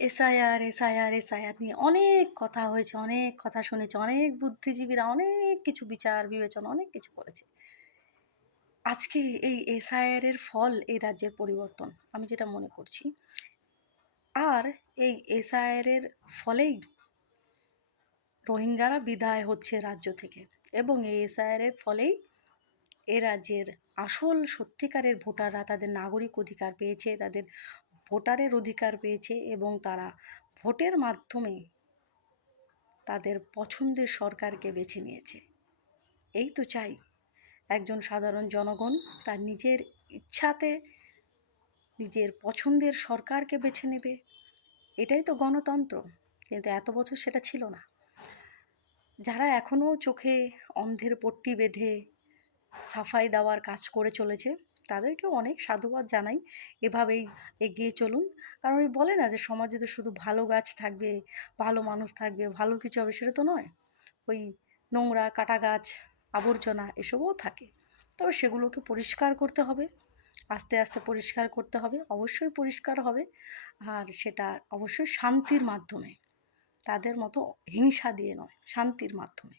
SIR, SIR, SIR নিয়ে অনেক কথা হয়েছে, অনেক কথা শুনেছি, অনেক বুদ্ধিজীবীরা অনেক কিছু বিচার বিবেচনা অনেক কিছু করেছে। আজকে এই এসআইআর এর ফল এই রাজ্যের পরিবর্তন আমি যেটা মনে করছি। আর এই এসআইআর এর ফলেই রোহিঙ্গারা বিদায় হচ্ছে রাজ্য থেকে, এবং এই এসআইআর এর ফলেই এ রাজ্যের আসল সত্যিকারের ভোটাররা তাদের নাগরিক অধিকার পেয়েছে, তাদের ভোটারের অধিকার পেয়েছে, এবং তারা ভোটের মাধ্যমে তাদের পছন্দের সরকারকে বেছে নিয়েছে। এই তো চাই একজন সাধারণ জনগণ তার নিজের ইচ্ছাতে নিজের পছন্দের সরকারকে বেছে নেবে। এটাই তো গণতন্ত্র। কিন্তু এত বছর সেটা ছিল না। যারা এখনও চোখে অন্ধের পট্টি বেঁধে সাফাই দেওয়ার কাজ করে চলেছে তাদেরকেও অনেক সাধুবাদ জানাই। এভাবেই এগিয়ে চলুন। কারণ ওই বলে না যে সমাজে তো শুধু ভালো গাছ থাকবে, ভালো মানুষ থাকবে, ভালো কিছু হবে, সেটা তো নয়। ওই নোংরা কাটা গাছ, আবর্জনা এসবও থাকে। তবে সেগুলোকে পরিষ্কার করতে হবে, আস্তে আস্তে পরিষ্কার করতে হবে, অবশ্যই পরিষ্কার হবে। আর সেটা অবশ্যই শান্তির মাধ্যমে, তাদের মতো হিংসা দিয়ে নয়, শান্তির মাধ্যমে।